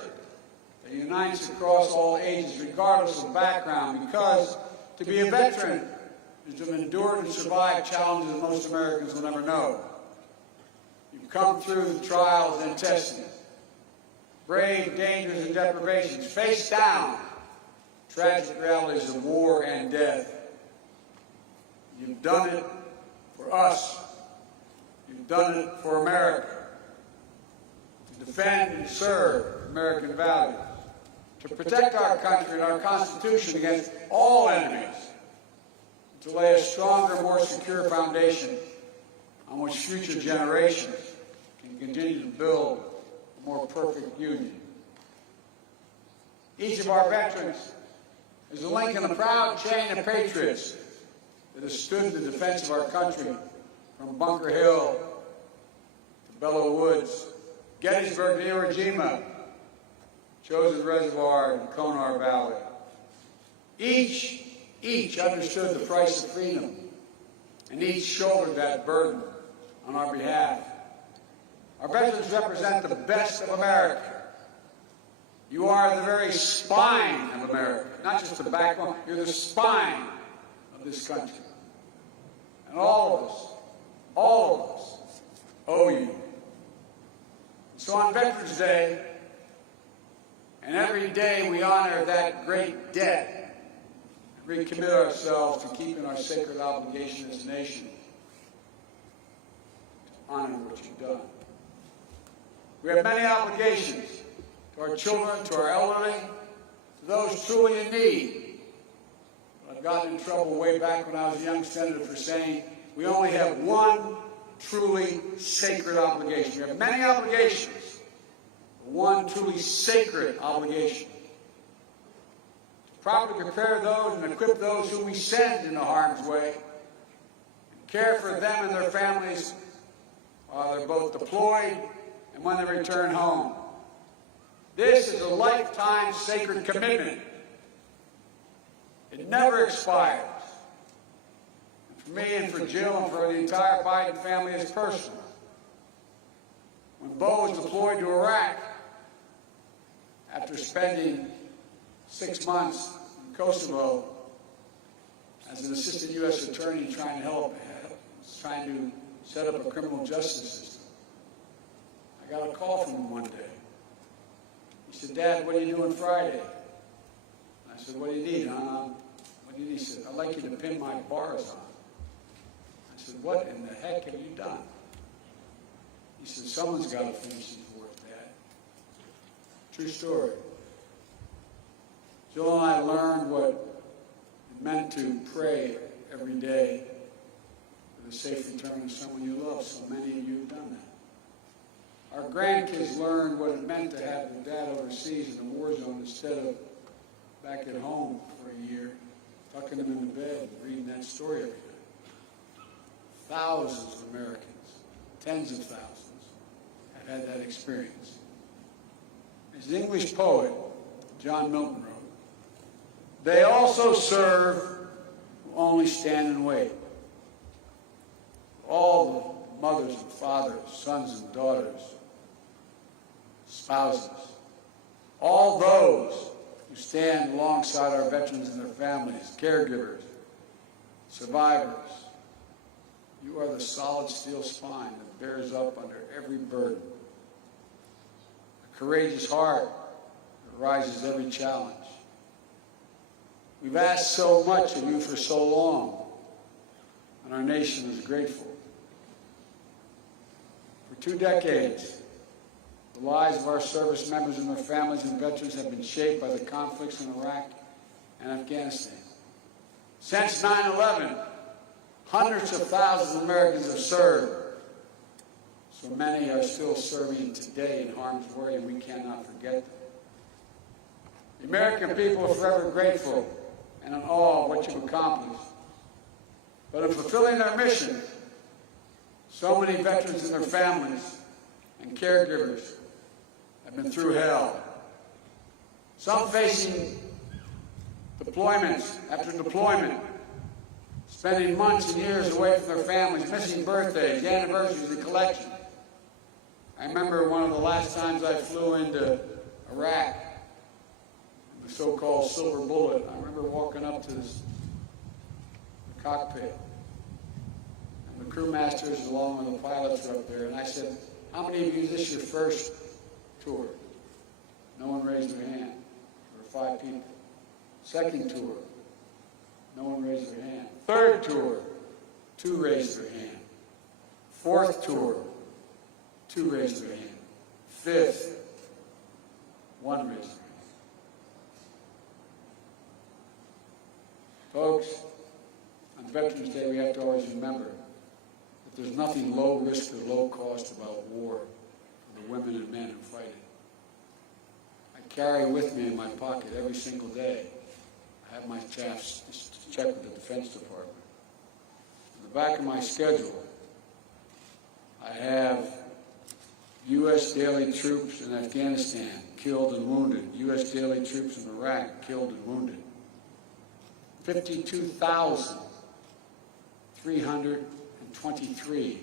that unites across all ages, regardless of background, because to be a veteran is to have endured and survived challenges that most Americans will never know. You've come through the trials and testing, brave dangers and deprivations, faced down tragic realities of war and death. You've done it for us. You've done it for America. To defend and serve American values. To protect our country and our Constitution against all enemies. To lay a stronger, more secure foundation on which future generations can continue to build a more perfect union. Each of our veterans is a link in a proud chain of patriots that has stood in the defense of our country from Bunker Hill to Belleau Woods Gettysburg, Iwo Jima, Chosin Reservoir, and Konar Valley. Each understood the price of freedom, and each shouldered that burden on our behalf. Our veterans represent the best of America. You are the very spine of America, not just the backbone, you're the spine of this country. And all of us owe you. So on Veterans Day, and every day we honor that great debt, and recommit ourselves to keeping our sacred obligation as a nation to honor what you've done. We have many obligations to our children, to our elderly, to those truly in need. I've gotten in trouble way back when I was a young senator for saying we only have one truly sacred obligation. We have many obligations, but one truly sacred obligation. To properly prepare those and equip those who we send into harm's way, and care for them and their families while they're both deployed and when they return home. This is a lifetime sacred commitment. It never expires. For me and for Jill and for the entire Biden family, it's personal. When Beau was deployed to Iraq, after spending 6 months in Kosovo as an assistant U.S. attorney trying to set up a criminal justice system, I got a call from him one day. He said, "Dad, what are you doing Friday?" I said, "What do you need, huh?" What do you need? He said, "I'd like you to pin my bars on." I said, "What in the heck have you done?" He said, "Someone's got to finish these work, Dad." True story. Jill and I learned what it meant to pray every day for the safe return of someone you love. So many of you have done that. Our grandkids learned what it meant to have their dad overseas in a war zone instead of back at home for a year, tucking them into bed and reading that story every day. Thousands of Americans, tens of thousands, have had that experience. As the English poet John Milton wrote, "They also serve who only stand and wait." All the mothers and fathers, sons and daughters, spouses, all those who stand alongside our veterans and their families, caregivers, survivors, you are the solid steel spine that bears up under every burden. A courageous heart that rises every challenge. We've asked so much of you for so long, and our nation is grateful. For 2 decades, the lives of our service members and their families and veterans have been shaped by the conflicts in Iraq and Afghanistan. Since 9/11, hundreds of thousands of Americans have served. So many are still serving today in harm's way, and we cannot forget them. The American people are forever grateful and in awe of what you've accomplished. But in fulfilling their mission, so many veterans and their families and caregivers have been through hell. Some facing deployments after deployment, spending months and years away from their families, missing birthdays, anniversaries, and collections. I remember one of the last times I flew into Iraq, the so-called Silver Bullet. I remember walking up to the cockpit, and the crewmasters along with the pilots were up there, and I said, "How many of you, is this your first tour?" No one raised their hand. There were 5 people. Second tour, no one raised their hand. Third tour, 2 raised their hand. Fourth tour, 2 raised their hand. Fifth, 1 raised their hand. Folks, on Veterans Day, we have to always remember that there's nothing low risk or low cost about war for the women and men who fight it. I carry with me in my pocket every single day. I have my staff check with the Defense Department. In the back of my schedule, I have U.S. daily troops in Afghanistan, killed and wounded. U.S. daily troops in Iraq, killed and wounded. 52,323,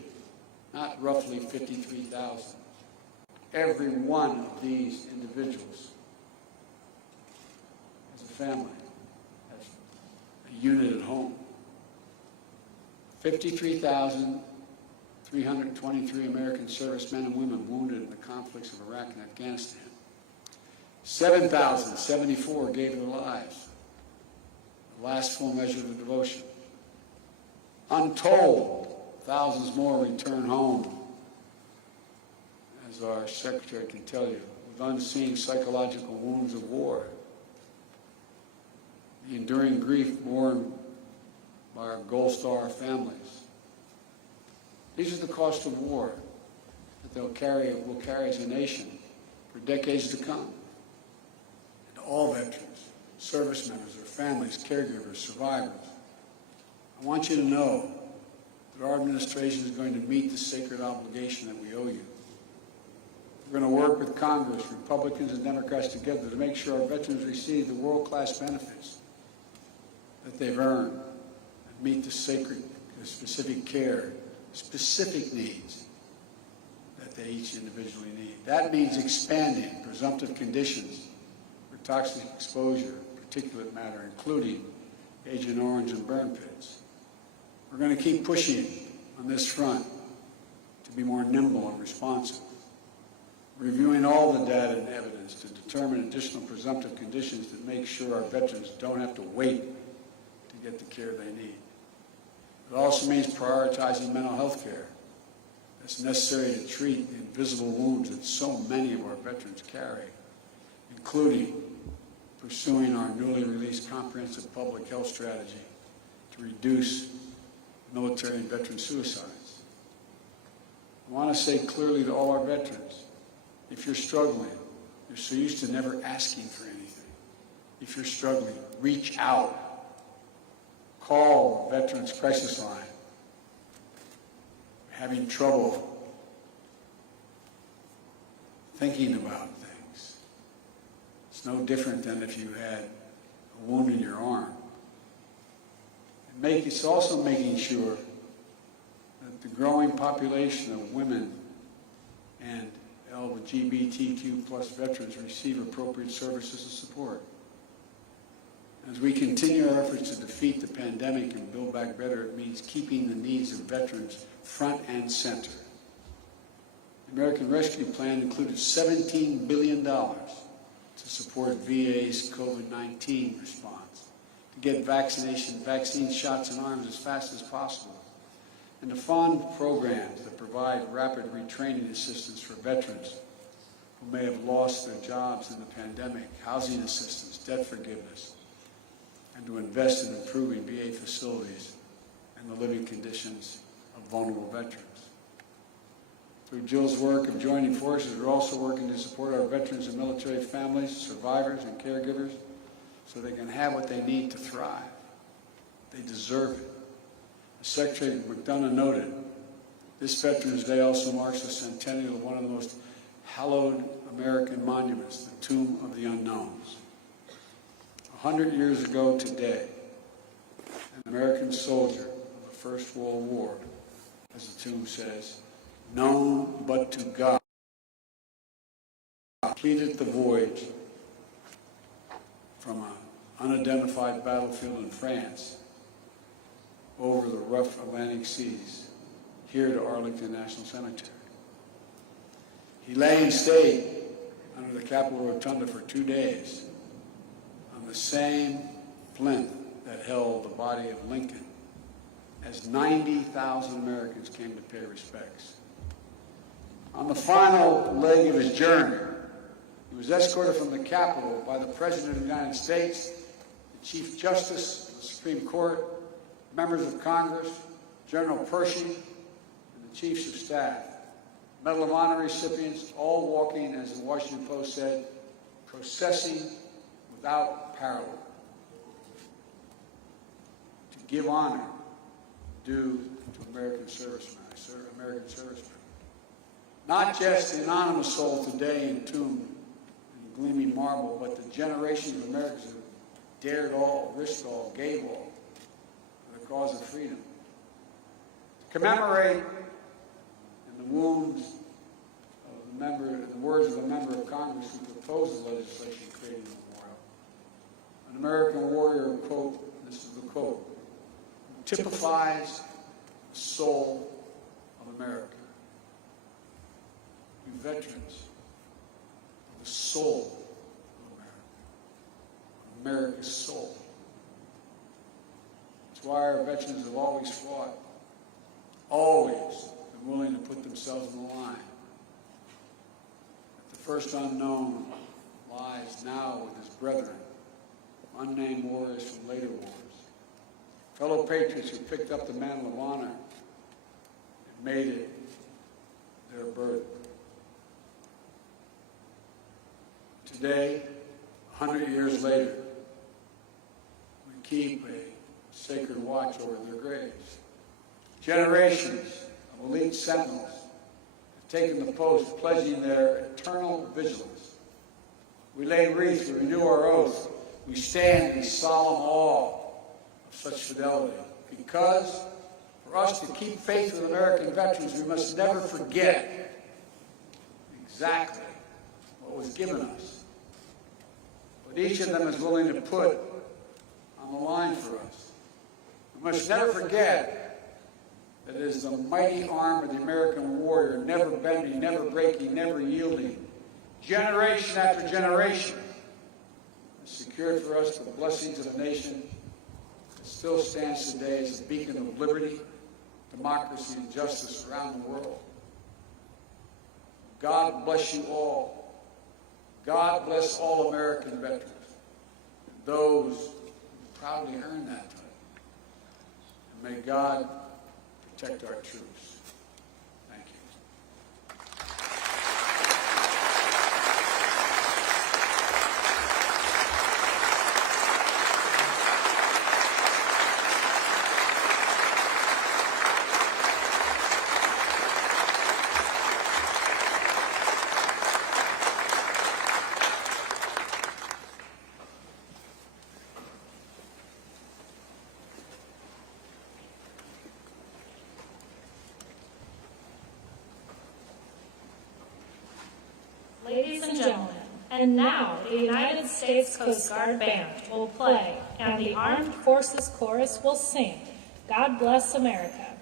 not roughly 53,000. Every one of these individuals has a family, has a unit at home. 53,323 American servicemen and women wounded in the conflicts of Iraq and Afghanistan. 7,074 gave their lives. The last full measure of the devotion. Untold, thousands more return home, as our secretary can tell you, with unseen psychological wounds of war. The enduring grief borne by our Gold Star families. These are the cost of war that will carry as a nation for decades to come. And to all veterans, service members, their families, caregivers, survivors, I want you to know that our administration is going to meet the sacred obligation that we owe you. We're going to work with Congress, Republicans and Democrats together to make sure our veterans receive the world-class benefits that they've earned and meet the specific care, specific needs that they each individually need. That means expanding presumptive conditions for toxic exposure, particulate matter, including Agent Orange and burn pits. We're going to keep pushing on this front to be more nimble and responsive, reviewing all the data and evidence to determine additional presumptive conditions that make sure our veterans don't have to wait to get the care they need. It also means prioritizing mental health care that's necessary to treat the invisible wounds that so many of our veterans carry, including pursuing our newly released comprehensive public health strategy to reduce military and veteran suicides. I want to say clearly to all our veterans, if you're struggling, you're so used to never asking for anything. If you're struggling, reach out. Call the Veterans Crisis Line. Having trouble thinking about things. It's no different than if you had a wound in your arm. It's also making sure that the growing population of women and LGBTQ plus veterans receive appropriate services and support. As we continue our efforts to defeat the pandemic and build back better, it means keeping the needs of veterans front and center. The American Rescue Plan included $17 billion to support VA's COVID-19 response, to get vaccine shots in arms as fast as possible, and to fund programs that provide rapid retraining assistance for veterans who may have lost their jobs in the pandemic, housing assistance, debt forgiveness, and to invest in improving VA facilities and the living conditions of vulnerable veterans. Through Jill's work of joining forces, we're also working to support our veterans and military families, survivors, and caregivers so they can have what they need to thrive. They deserve it. As Secretary Mcdonough noted, this Veterans Day also marks the centennial of one of the most hallowed American monuments, the Tomb of the Unknowns. 100 years ago today, an American soldier of the First World War, as the tomb says, known but to God, completed the voyage from an unidentified battlefield in France over the rough Atlantic seas here to Arlington National Cemetery. He lay and stayed under the Capitol Rotunda for 2 days on the same plinth that held the body of Lincoln as 90,000 Americans came to pay respects. On the final leg of his journey, he was escorted from the Capitol by the President of the United States, the Chief Justice of the Supreme Court, members of Congress, General Pershing, and the Chiefs of Staff. Medal of Honor recipients, all walking, as the Washington Post said, processing without parallel. To give honor due to American servicemen. Not just the anonymous soul today entombed in gleaming marble, but the generations of Americans who dared all, risked all, gave all for the cause of freedom. To commemorate in the wounds of the member, the words of a member of Congress who proposed the legislation creating the memorial, an American warrior, quote, this is the quote, typifies the soul of America. You veterans of the soul of America, America's soul. That's why our veterans have always fought, always been willing to put themselves on the line. The first unknown lies now with his brethren, unnamed warriors from later wars, fellow patriots who picked up the mantle of honor and made it their burden. Today, 100 years later, we keep a sacred watch over their graves. Generations of elite sentinels have taken the post, pledging their eternal vigilance. We lay wreaths, we renew our oath, we stand in solemn awe of such fidelity. Because for us to keep faith with American veterans, we must never forget exactly what was given us. But each of them is willing to put on the line for us. We must never forget that it is the mighty arm of the American warrior, never bending, never breaking, never yielding, generation after generation, has secured for us the blessings of a nation that still stands today as a beacon of liberty, democracy, and justice around the world. God bless you all. God bless all American veterans, and those who proudly earned that title. And may God protect our troops. Thank you. Ladies and gentlemen, and now the United States Coast Guard Band will play and the Armed Forces Chorus will sing, God Bless America.